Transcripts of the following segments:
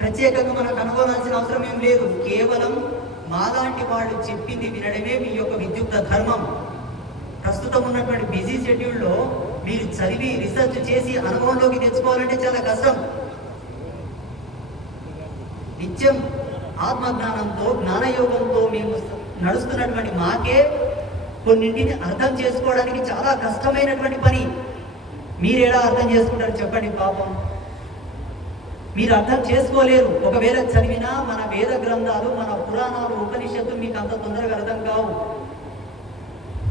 ప్రత్యేకంగా మనకు కనుగొనాల్సిన అవసరం ఏం లేదు. కేవలం మాలాంటి వాళ్ళు చెప్పింది వినడమే మీ యొక్క విద్యుక్త ధర్మం. ప్రస్తుతం ఉన్నటువంటి బిజీ షెడ్యూల్లో మీరు చదివి రీసెర్చ్ చేసి అనుభవంలోకి తెచ్చుకోవాలంటే చాలా కష్టం. నిత్యం ఆత్మజ్ఞానంతో జ్ఞానయోగంతో మేము నడుస్తున్నటువంటి మాకే కొన్నింటిని అర్థం చేసుకోవడానికి చాలా కష్టమైనటువంటి పని. మీరు ఎలా అర్థం చేసుకుంటారు చెప్పండి? పాపం మీరు అర్థం చేసుకోలేరు. ఒకవేళ చదివినా మన వేద గ్రంథాలు, మన పురాణాలు, ఉపనిషత్తులు మీకు అంత తొందరగా అర్థం కావు.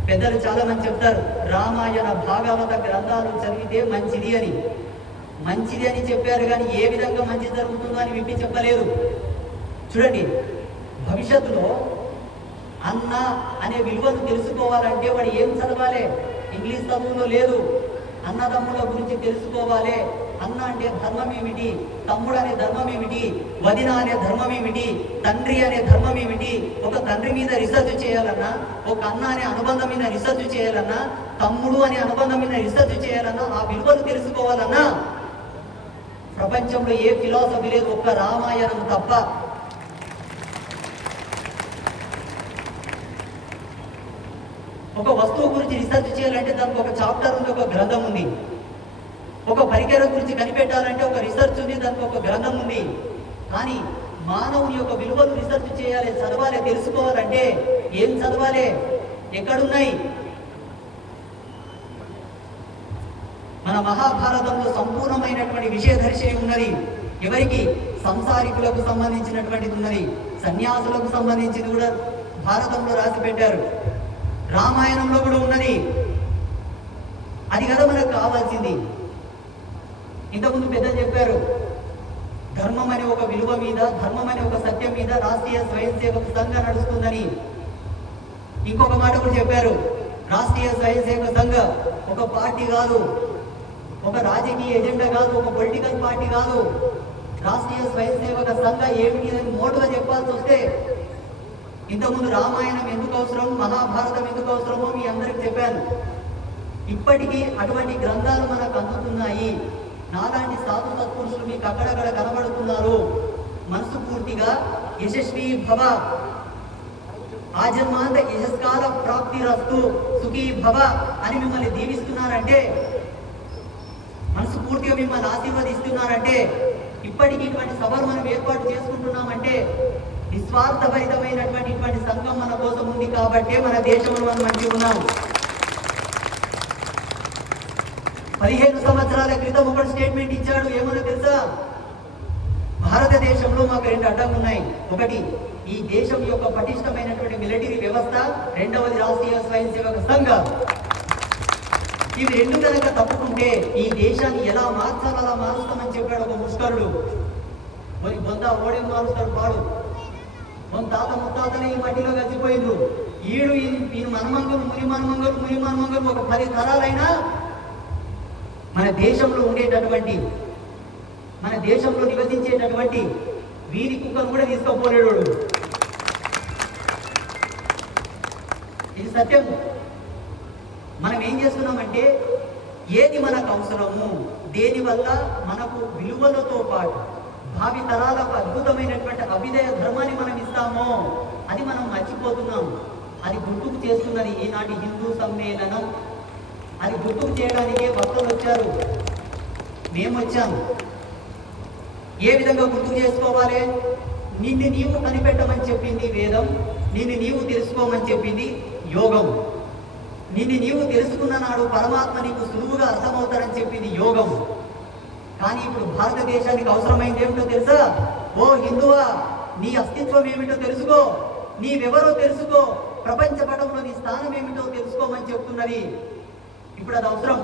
పెద్దలు చాలా మంది చెప్తారు, రామాయణ భాగవత గ్రంథాలు చదివితే మంచిది అని. మంచిది అని చెప్పారు, కానీ ఏ విధంగా మంచి జరుగుతుందో అని విప్పి చెప్పలేరు. చూడండి, భవిష్యత్తులో అన్న అనే విలువను తెలుసుకోవాలంటే వాడు ఏం చదవాలి? ఇంగ్లీష్ చదువులో లేదు. అన్నదమ్ముల గురించి తెలుసుకోవాలి. అన్న అంటే ధర్మం ఏమిటి, తమ్ముడు అనే ధర్మం ఏమిటి, వదిన అనే ధర్మం ఏమిటి, తండ్రి అనే ధర్మం ఏమిటి. ఒక తండ్రి మీద రీసెర్చ్ చేయాలన్నా, ఒక అన్న అనే అనుబంధం మీద రీసెర్చ్ చేయాలన్నా, తమ్ముడు అనే అనుబంధం మీద రీసెర్చ్ చేయాలన్నా, ఆ విలువలు తెలుసుకోవాలన్నా ప్రపంచంలో ఏ ఫిలాసఫీ లేదు, ఒక్క రామాయణం తప్ప. ఒక వస్తువు గురించి రీసెర్చ్ చేయాలంటే దానికి ఒక చాప్టర్ ఉంది, ఒక గ్రంథం ఉంది. ఒక పరికరం గురించి కనిపెట్టాలంటే ఒక రీసెర్చ్ ఉంది, దానికి ఒక గ్రంథం ఉంది. కానీ మానవుని యొక్క విలువలు రీసెర్చ్ చేయాలి, చదవాలి, తెలుసుకోవాలంటే ఏం చదవాలి? ఎక్కడున్నాయి? మన మహాభారతంలో సంపూర్ణమైనటువంటి విషయదర్శనం ఉన్నది. ఎవరికి? సంసారికులకు సంబంధించినటువంటిది ఉన్నది. సన్యాసులకు సంబంధించింది కూడా భారతంలో రాసి పెట్టారు. రామాయణంలో కూడా ఉన్నది. అది కదా మనకు కావాల్సింది. ఇంతకుముందు పెద్దలు చెప్పారు, ధర్మం అనే ఒక విలువ మీద, ధర్మం అనే ఒక సత్యం మీద రాష్ట్రీయ స్వయం సేవక సంఘ నడుస్తుందని. ఇంకొక మాట కూడా చెప్పారు, రాష్ట్రీయ స్వయం సేవక సంఘ ఒక పార్టీ కాదు, ఒక రాజకీయ ఎజెండా కాదు, ఒక పొలిటికల్ పార్టీ కాదు. రాష్ట్రీయ స్వయం సేవక సంఘ ఏమిటి అని మోటుగా చెప్పాల్సి వస్తే, ఇంతకుముందు రామాయణం ఎందుకు అవసరం, మహాభారతం ఎందుకు అవసరమో మీ అందరికి చెప్పాను. ఇప్పటికీ అటువంటి గ్రంథాలు మనకు అందుతున్నాయి. నాలాంటి సాధు సత్పురుషులు మీకు అక్కడక్కడ కనబడుతున్నారు. మనసు పూర్తిగా యశస్వి భవ, ఆజన్మాంత యశస్కాల ప్రాప్తి రస్తు సుఖీ భవ అని మిమ్మల్ని దీవిస్తున్నారంటే, మనసు పూర్తిగా మిమ్మల్ని ఆశీర్వదిస్తున్నారంటే, ఇప్పటికీ ఇటువంటి సభలు మనం ఏర్పాటు చేసుకుంటున్నామంటే నిస్వార్థభరితమైనటువంటి ఇటువంటి సంఘం మన కోసం ఉంది కాబట్టే మన దేశంలో మనం మంచిగా ఉన్నాం. 15 సంవత్సరాల క్రితం ఒక స్టేట్మెంట్ ఇచ్చాడు. ఏమన్నా తెలుసా? భారతదేశంలో మాకు 2 అడ్డంకులు ఉన్నాయి. ఒకటి ఈ దేశం యొక్క పటిష్టమైనటువంటి మిలిటరీ వ్యవస్థ, రెండవది రాష్ట్రీయ స్వయం సేవక సంఘం. ఇవి 2 కనుక తప్పుకుంటే ఈ దేశాన్ని ఎలా మార్చాలో అలా మారుస్తామని చెప్పాడు ఒక ముష్కరుడు. మరి బొంద ఓడేం మారుస్తాడు పాడు. మన తాత ముత్తాతనే ఈ మట్టిలో కలిసిపోయిండ్రు. ఈయన మనమంగలు, ముని మనమంగలు ఒక 10 తరాలైనా మన దేశంలో ఉండేటటువంటి, మన దేశంలో నివసించేటటువంటి వీరి కుక్కను కూడా తీసుకోపోలేడు. ఇది సత్యం. మనం ఏం చేస్తున్నామంటే, ఏది మనకు అవసరము, దేనివల్ల మనకు విలువలతో పాటు భావి తరాలకు అద్భుతమైనటువంటి అభ్యుదయ ధర్మాన్ని మనం ఇస్తామో అది మనం మర్చిపోతున్నాం. అది గుర్తుకు చేస్తున్నది ఈనాటి హిందూ సమ్మేళనం. అది గుర్తుకు చేయడానికే భక్తులు వచ్చారు, మేము వచ్చాం. ఏ విధంగా గుర్తుకు చేసుకోవాలి? నిన్ను నీవు కనిపెట్టమని చెప్పింది వేదం, నిన్ను నీవు తెలుసుకోమని చెప్పింది యోగం. నిన్ను నీవు తెలుసుకున్న నాడు పరమాత్మ నీకు సులువుగా అర్థమవుతారని చెప్పింది యోగం. కానీ ఇప్పుడు భారతదేశానికి అవసరమైంది ఏమిటో తెలుసా? ఓ హిందువా, నీ అస్తిత్వం ఏమిటో తెలుసుకో, నీవెవరో తెలుసుకో, ప్రపంచ పటంలో నీ స్థానం ఏమిటో తెలుసుకోమని చెప్తున్నది. ఇప్పుడు అది అవసరం.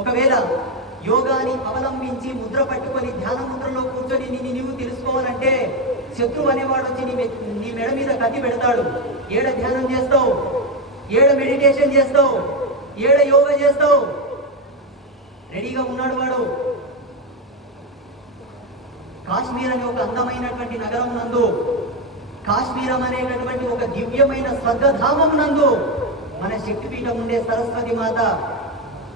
ఒకవేళ యోగాని అవలంబించి ముద్ర పట్టుకొని ధ్యాన ముద్రలో కూర్చొని నిన్ను నీవు తెలుసుకోవాలంటే శత్రువు అనేవాడు వచ్చి నీ మెడ మీద కత్తి పెడతాడు. ఏడ ధ్యానం చేస్తావు, ఏడ మెడిటేషన్ చేస్తావు, ఏడ యోగా చేస్తావు? రెడీగా ఉన్నాడు వాడు. కాశ్మీర్ అనే ఒక అందమైనటువంటి నగరం నందు, కాశ్మీరం అనేటటువంటి ఒక దివ్యమైన స్వర్గధామం నందు మన శక్తిపీఠం ఉండే సరస్వతి మాత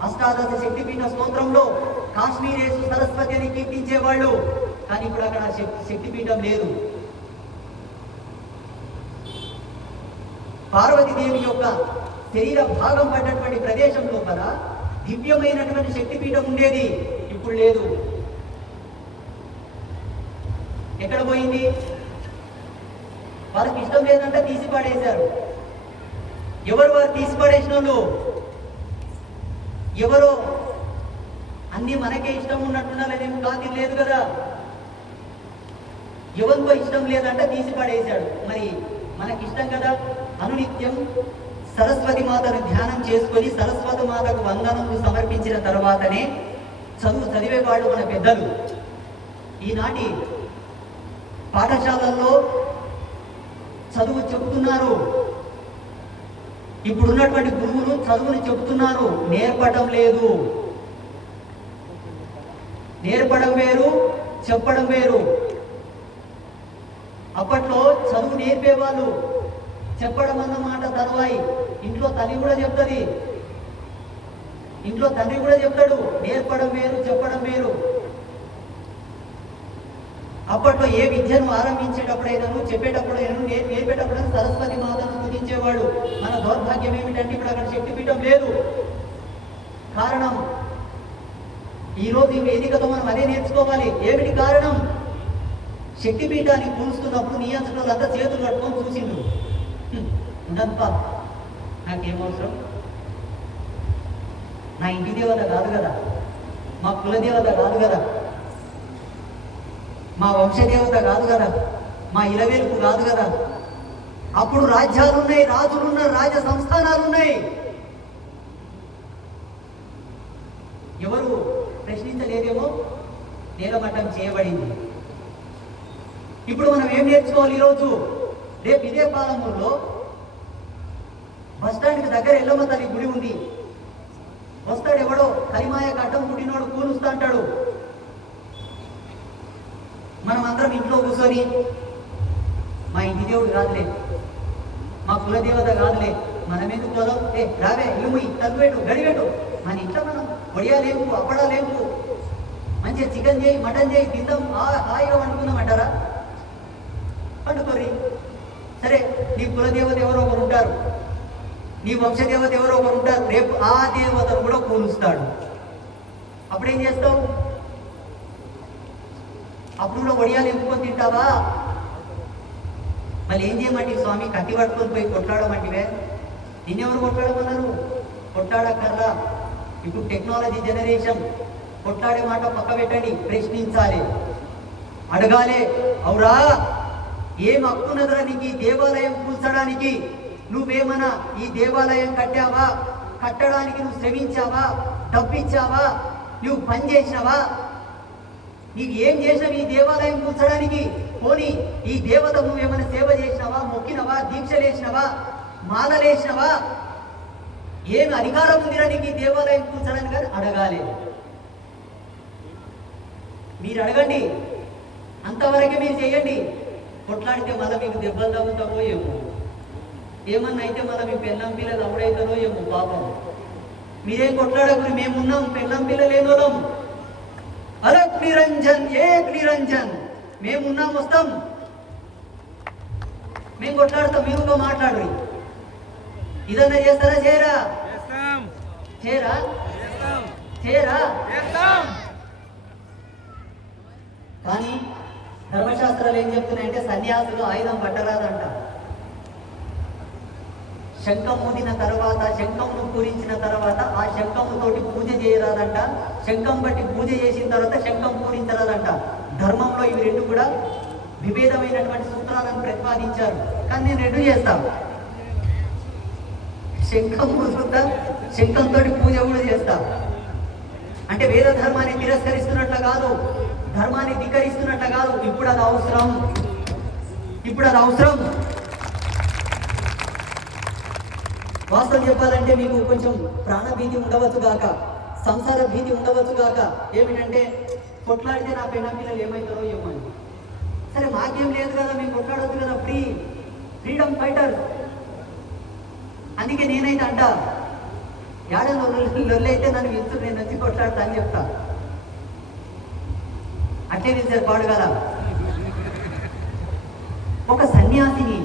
అష్టాదశ శక్తిపీఠ స్తోత్రంలో కాశ్మీరేసు సరస్వతి అని కీర్తించేవాళ్ళు. కానీ ఇప్పుడు అక్కడ శక్తిపీఠం లేదు. పార్వతీదేవి యొక్క శరీర భాగం పడ్డటువంటి ప్రదేశం లోపల దివ్యమైనటువంటి శక్తిపీఠం ఉండేది, ఇప్పుడు లేదు. ఎక్కడ పోయింది? వాళ్ళకి ఇష్టం లేదంటే తీసి పడేశారు. ఎవరు వారు తీసి పడేసిన వాళ్ళు? ఎవరో అన్ని మనకే ఇష్టం ఉన్నట్టున్నారేమో కాదు, లేదు కదా. ఎవరికో ఇష్టం లేదంటే తీసి పడేశాడు. మరి మనకి ఇష్టం కదా. అనునిత్యం సరస్వతి మాతను ధ్యానం చేసుకొని సరస్వతి మాతకు వందనములు సమర్పించిన తర్వాతనే చదివేవాళ్ళు మన పెద్దలు. ఈనాటి పాఠశాలల్లో చదువు చెబుతున్నారు. ఇప్పుడున్నటువంటి గురువులు చదువుని చెబుతున్నారు, నేర్పడం లేదు. నేర్పడం వేరు, చెప్పడం వేరు. అప్పట్లో చదువు నేర్పేవాళ్ళు, చెప్పడం అన్నమాట తర్వాయి. ఇంట్లో తల్లి కూడా చెప్తుంది, ఇంట్లో తండ్రి కూడా చెప్తాడు. నేర్పడం వేరు, చెప్పడం వేరు. అప్పట్లో ఏ విద్యను ఆరంభించేటప్పుడైనాను, చెప్పేటప్పుడైనాను, నేర్పేటప్పుడైనా సరస్వతి మాతను స్తుతించేవాడు. మన దౌర్భాగ్యం ఏమిటంటే ఇప్పుడు అక్కడ శక్తిపీఠం లేదు. కారణం ఈరోజు ఈ వేదికతో మనం అదే నేర్చుకోవాలి. ఏమిటి కారణం? శక్తిపీఠాన్ని కూలుస్తున్నప్పుడు నీ అంతటోళ్ళంతా చేతులు కట్టుకొని చూసిండు. ఉండప్ప, నాకేమవసరం? నా ఇంటి దేవత కాదు కదా, మా కులదేవత కాదు కదా, మా వంశదేవత కాదు కదా, మా ఇలవేలుపు కాదు కదా. అప్పుడు రాజ్యాలున్నాయి, రాజులున్నారు, రాజ సంస్థానాలున్నాయి. ఎవరు ప్రశ్నించలేదేమో, నేలమట్టం చేయబడింది. ఇప్పుడు మనం ఏం నేర్చుకోవాలి? ఈరోజు రేపు ఇదే పాలమూరులో బస్టాండ్కి దగ్గర ఎల్లమ్మ తల్లి గుడి ఉంది. వస్తాడు ఎవడో కలిమాయ గడ్డం పుట్టినోడు కూలుస్తా అంటాడు. మనం అందరం ఇంట్లో కూర్చొని మా ఇంటి దేవుడు కాదులే, మా కులదేవత కాదులే, మనమెందుకు పోదాం, రావే ఇల్లు తగ్గువేటు గడివేటు, మన ఇంట్లో మనం వడియాలేంపు అప్పడాలేంపు మంచిగా చికెన్ చేయి మటన్ చేయి తిందాం హాయిగా వండుకుందాం అంటారా? పండుకోరి. సరే, నీ కులదేవత ఎవరో ఒకరు ఉంటారు, నీ వంశదేవత ఎవరో ఒకరు ఉంటారు. రేపు ఆ దేవతను కూడా కూలుస్తాడు. అప్పుడేం చేస్తావు? అప్పుడు కూడా వడియాలు ఎంపుకొని తింటావా? మళ్ళీ ఏం చేయమంటే స్వామి కత్తి పట్టుకొని పోయి కొట్లాడమంటివే. నిన్నెవరు కొట్లాడమన్నారు? కొట్లాడక్కర్లా. ఇప్పుడు టెక్నాలజీ జనరేషన్. కొట్లాడే మాట పక్క పెట్టండి, ప్రశ్నించాలి, అడగాలి. అవురా, ఏం హక్కున్నదిరా నీకు ఈ దేవాలయం కూల్చడానికి? నువ్వేమన్నా ఈ దేవాలయం కట్టావా? కట్టడానికి నువ్వు శ్రమించావా? డబ్బిచ్చావా? నువ్వు పని చేసినావా? నీకు ఏం చేసినావు ఈ దేవాలయం కూర్చడానికి? పోనీ ఈ దేవత నువ్వేమైనా సేవ చేసినావా? మొక్కినవా? దీక్షలేసినవా? మాలలేసినవా? ఏమి అధికారం ఉందిరా నీకు ఈ దేవాలయం కూర్చడానికి? అని అడగాలి. మీరు అడగండి, అంతవరకే మీరు చేయండి. కొట్లాడితే మళ్ళీ మీకు దెబ్బలు తగ్గుతారో ఏమో, ఏమన్నా అయితే మళ్ళీ మీ పెళ్ళం పిల్లలు అవుడైతారో ఏమో పాపం. మీరేం కొట్లాడకూడదు, మేమున్నాం, పెళ్ళం పిల్లలు ఏమోలం. అలక్ నిరంజన్, ఏక్ నిరంజన్, మేమున్నాం, వస్తాం, మేము కొట్లాడతాం, మీరు మాట్లాడు. ఇదన్నా చేస్తారా? చేయరా? చేయరా? చేయరా? కానీ ధర్మశాస్త్రాలు ఏం చెప్తున్నాయంటే సన్యాసులు ఆయుధం పట్టరాదంట. శంఖం ఊదిన తర్వాత, శంఖంను పూరించిన తర్వాత ఆ శంఖముతోటి పూజ చేయరాదంట. శంఖం బట్టి పూజ చేసిన తర్వాత శంఖం పూరించరాదంట. ధర్మంలో ఇవి రెండు కూడా విభేదమైనటువంటి సూత్రాలను ప్రతిపాదించారు. కానీ నేను రెండు చేస్తాను. శంఖం ఊదుతా, శంఖంతో పూజ కూడా చేస్తా. అంటే వేద ధర్మాన్ని తిరస్కరిస్తున్నట్లు కాదు, ధర్మాన్ని ధిక్కరిస్తున్నట్లు కాదు. ఇప్పుడు అది అవసరం, ఇప్పుడు అది అవసరం. వాస్తవం చెప్పాలంటే మీకు కొంచెం ప్రాణభీతి ఉండవచ్చు గాక, సంసార భీతి ఉండవచ్చు గాక. ఏమిటంటే కొట్లాడితే నా పెళ్ళ పిల్లలు ఏమవుతారో ఏమో అని. సరే, మాకేం లేదు కదా, మేము కొట్లాడొద్దు కదా, ఫ్రీడమ్ ఫైటర్. అందుకే నేనైతే అంట, ఏడలో లొల్లైతే నన్ను ఇస్తూ నేను వచ్చి కొట్లాడతా అని చెప్తా. అట్లే పిలిచారు పాడుగాల. ఒక సన్యాసిని,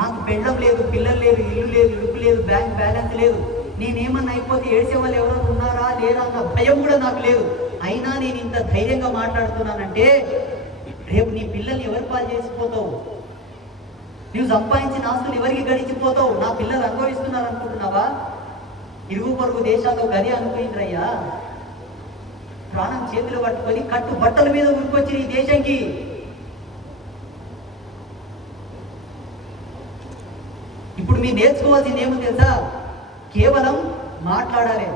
నాకు పెళ్ళం లేదు, పిల్లలు లేదు, ఇల్లు లేదు, ఇడుపు లేదు, బ్యాంక్ బ్యాలెన్స్ లేదు, నేనేమన్నా అయిపోతే ఏడ్చే వాళ్ళు ఎవరైనా ఉన్నారా లేరా అన్న భయం కూడా నాకు లేదు. అయినా నేను ఇంత ధైర్యంగా మాట్లాడుతున్నానంటే రేపు నీ పిల్లల్ని ఎవరి పాలు చేసిపోతావు? నువ్వు సంపాదించిన ఆస్తులు ఎవరికి గడిచిపోతావు? నా పిల్లలు అనుభవిస్తున్నారు అనుకుంటున్నావా? ఇరుగు పొరుగు దేశాల్లో గది అనుకుంటారయ్యా. ప్రాణం చేతులు పట్టుకొని కట్టు బట్టల మీద ఉరికొచ్చి ఈ దేశంకి. ఇప్పుడు మీరు నేర్చుకోవాల్సింది ఏమో తెలుసా? కేవలం మాట్లాడాలి.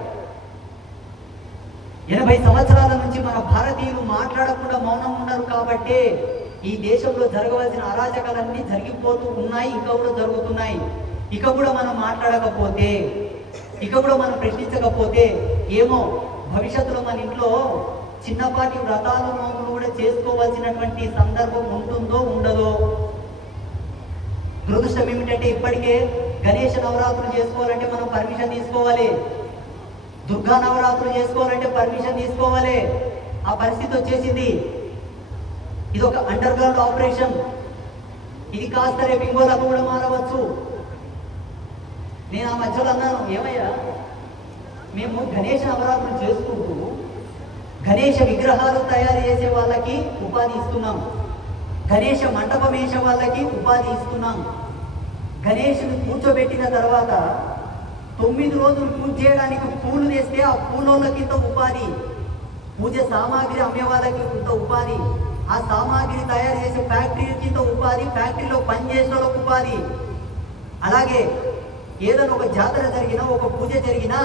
80 సంవత్సరాల నుంచి మన భారతీయులు మాట్లాడకుండా మౌనం ఉన్నారు కాబట్టే ఈ దేశంలో జరగవలసిన అరాచకాలన్నీ జరిగిపోతూ ఉన్నాయి, ఇంకా కూడా జరుగుతున్నాయి. ఇక కూడా మనం మాట్లాడకపోతే, ఇక కూడా మనం ప్రశ్నించకపోతే ఏమో భవిష్యత్తులో మన ఇంట్లో చిన్నపాటి వ్రతాలు నోములు కూడా చేసుకోవాల్సినటువంటి సందర్భం ఉంటుందో ఉండదో. దురదృష్టం ఏమిటంటే ఇప్పటికే గణేష నవరాత్రులు చేసుకోవాలంటే మనం పర్మిషన్ తీసుకోవాలి, దుర్గా నవరాత్రులు చేసుకోవాలంటే పర్మిషన్ తీసుకోవాలి. ఆ పరిస్థితి వచ్చేసింది. ఇది ఒక అండర్ గ్రౌండ్ ఆపరేషన్. ఇది కాస్త రేపు ఇంకోలాగా కూడా మారవచ్చు. నేను ఆ మధ్యలో అన్నాను, ఏమయ్యా మేము గణేష నవరాత్రులు చేసుకుంటూ గణేష విగ్రహాలు తయారు చేసే వాళ్ళకి ఉపాధి ఇస్తున్నాం, గణేష మంటపం వేసే వాళ్ళకి ఉపాధి ఇస్తున్నాం. గణేషుని కూర్చోబెట్టిన తర్వాత 9 రోజులు పూజ చేయడానికి పూలు తెస్తే ఆ పూలోళ్ళకి ఇంత ఉపాధి, పూజ సామాగ్రి అమ్మే వాళ్ళకి ఇంత ఉపాధి, ఆ సామాగ్రి తయారు చేసే ఫ్యాక్టరీకి ఇంత ఉపాధి, ఫ్యాక్టరీలో పనిచేసే వాళ్ళకి ఉపాధి. అలాగే ఏదైనా ఒక జాతర జరిగినా, ఒక పూజ జరిగినా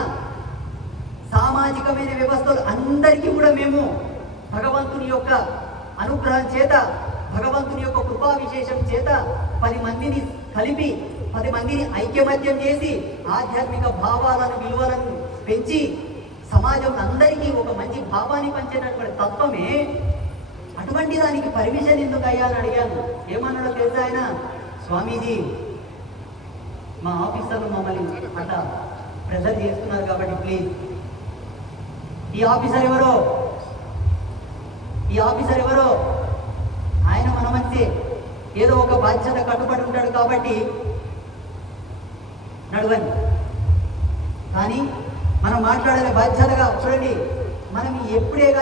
సామాజికమైన వ్యవస్థలు అందరికీ కూడా మేము భగవంతుని యొక్క అనుగ్రహం చేత, భగవంతుని యొక్క కృపా విశేషం చేత 10 మందిని కలిపి 10 మందిని ఐక్యమత్యం చేసి ఆధ్యాత్మిక భావాలను, విలువలను పెంచి సమాజం అందరికీ ఒక మంచి భావాన్ని పంచేటటువంటి తత్వమే. అటువంటి దానికి పర్మిషన్ ఎందుకు అయ్యా అని అడిగాను. ఏమన్నాడో తెలుసా ఆయన? స్వామీజీ, మా ఆఫీసర్లు మమ్మల్ని అట్లా ప్రెజర్ చేస్తున్నారు కాబట్టి ప్లీజ్. ఈ ఆఫీసర్ ఎవరో? ఈ ఆఫీసర్ ఎవరో? ఆయన మన మంచి ఏదో ఒక బాధ్యత కట్టుబడి ఉంటాడు కాబట్టి నడవండి. కానీ మనం మాట్లాడాలి బాధ్యతగా. చూడండి, మనం ఎప్పుడే